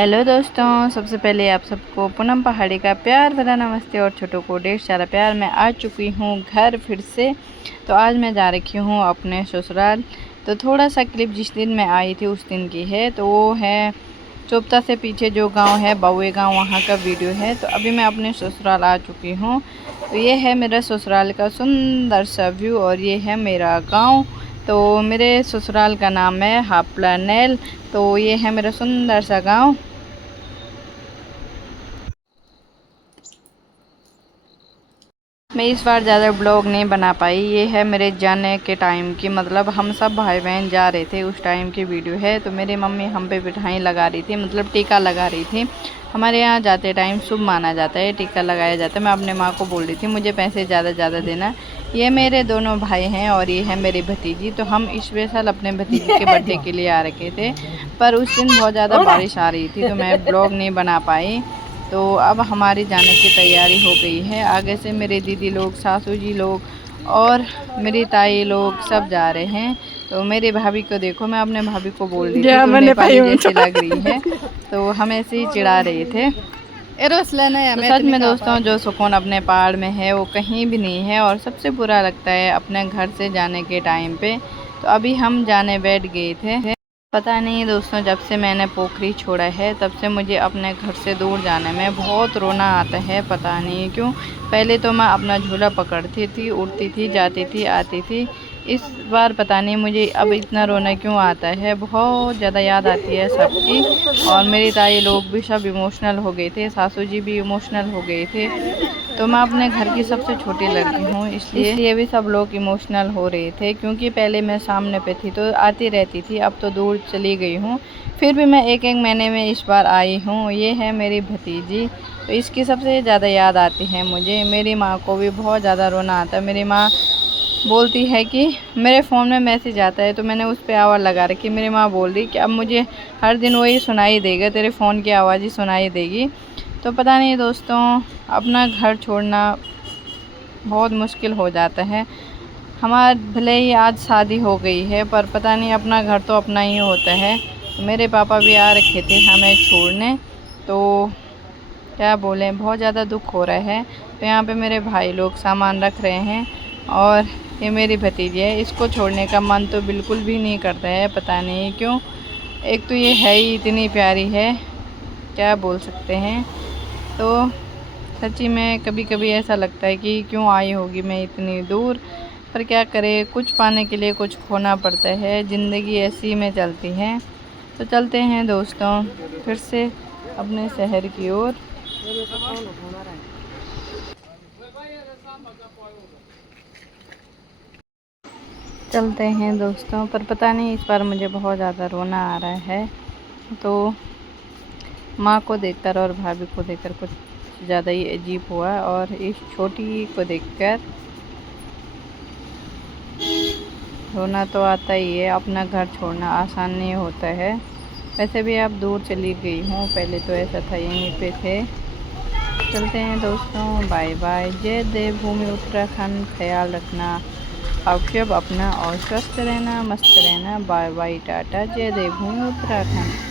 Hello दोस्तों, सबसे पहले आप सबको पूनम पहाड़ी का प्यार भरा नमस्ते और छोटों को ढेर सारा प्यार। मैं आ चुकी हूँ घर फिर से। तो आज मैं जा रखी हूँ अपने ससुराल। तो थोड़ा सा क्लिप जिस दिन मैं आई थी उस दिन की है। तो वो है चोपता से पीछे जो गांव है बाउए गांव, वहाँ का वीडियो है। तो अभी मैं अपने ससुराल आ चुकी हूँ। तो ये है मेरा ससुराल का सुंदर सा व्यू और ये है मेरा गाँव। तो मेरे ससुराल का नाम है हापलानेल। तो ये है मेरा सुंदर सा गांव। मैं इस बार ज़्यादा ब्लॉग नहीं बना पाई। ये है मेरे जाने के टाइम की, मतलब हम सब भाई बहन जा रहे थे उस टाइम की वीडियो है। तो मेरी मम्मी हम पे मिठाई लगा रही थी, मतलब टीका लगा रही थी। हमारे यहाँ जाते टाइम शुभ माना जाता है, टीका लगाया जाता है। मैं अपने माँ को बोल रही थी मुझे पैसे ज़्यादा देना। ये मेरे दोनों भाई हैं और ये है मेरी भतीजी। तो हम स्पेशल अपने भतीजी के बर्थडे के लिए आ रखे थे, पर उस दिन बहुत ज़्यादा बारिश आ रही थी तो मैं ब्लॉग नहीं बना पाई। तो अब हमारी जाने की तैयारी हो गई है। आगे से मेरे दीदी लोग, सासू जी लोग और मेरी ताई लोग सब जा रहे हैं। तो मेरी भाभी को देखो, मैं अपने भाभी को बोल रही थी तुम नेपाली जैसी लग रही है। तो हम ऐसे ही चिढ़ा रहे थे। तो सच में दोस्तों, जो सुकून अपने पहाड़ में है वो कहीं भी नहीं है। और सबसे बुरा लगता है अपने घर से जाने के टाइम पे। तो अभी हम जाने बैठ गए थे। पता नहीं दोस्तों, जब से मैंने पोखरी छोड़ा है तब से मुझे अपने घर से दूर जाने में बहुत रोना आता है। पता नहीं क्यों। पहले तो मैं अपना झूला पकड़ती थी, उड़ती थी, जाती थी, आती थी। इस बार पता नहीं मुझे अब इतना रोना क्यों आता है। बहुत ज़्यादा याद आती है सबकी। और मेरी ताई लोग भी सब इमोशनल हो गए थे, सासू जी भी इमोशनल हो गए थे। तो मैं अपने घर की सबसे छोटी लड़की हूँ, इसलिए भी सब लोग इमोशनल हो रहे थे। क्योंकि पहले मैं सामने पे थी तो आती रहती थी, अब तो दूर चली गई हूँ। फिर भी मैं एक महीने में इस बार आई हूँ। ये है मेरी भतीजी। तो इसकी सबसे ज़्यादा याद आती है मुझे। मेरी माँ को भी बहुत ज़्यादा रोना आता है। मेरी माँ बोलती है कि मेरे फ़ोन में मैसेज आता है तो मैंने उस पर आवाज़ लगा रखी। मेरी माँ बोल रही कि अब मुझे हर दिन वही सुनाई देगा, तेरे फ़ोन की आवाज़ ही सुनाई देगी। तो पता नहीं दोस्तों, अपना घर छोड़ना बहुत मुश्किल हो जाता है। हमारे भले ही आज शादी हो गई है, पर पता नहीं अपना घर तो अपना ही होता है। तो मेरे पापा भी आ रखे थे हमें छोड़ने। तो क्या बोलें, बहुत ज़्यादा दुख हो रहा है। तो यहाँ पे मेरे भाई लोग सामान रख रहे हैं और ये मेरी भतीजी है। इसको छोड़ने का मन तो बिल्कुल भी नहीं करता है, पता नहीं क्यों। एक तो ये है ही इतनी प्यारी है, क्या बोल सकते हैं। तो सच्ची में कभी कभी ऐसा लगता है कि क्यों आई होगी मैं इतनी दूर। पर क्या करें, कुछ पाने के लिए कुछ खोना पड़ता है, ज़िंदगी ऐसी में चलती है। तो चलते हैं दोस्तों फिर से अपने शहर की ओर। चलते हैं दोस्तों, पर पता नहीं इस बार मुझे बहुत ज़्यादा रोना आ रहा है। तो माँ को देखकर और भाभी को देखकर कुछ ज़्यादा ही अजीब हुआ, और इस छोटी को देखकर रोना तो आता ही है। अपना घर छोड़ना आसान नहीं होता है। वैसे भी अब दूर चली गई हूँ, पहले तो ऐसा था यहीं पे थे। चलते हैं दोस्तों, बाय बाय। जय देवभूमि उत्तराखंड। ख्याल रखना आप जब अपना, और स्वस्थ रहना, मस्त रहना। Bye bye, tata. जय देवभूमि उत्तराखंड।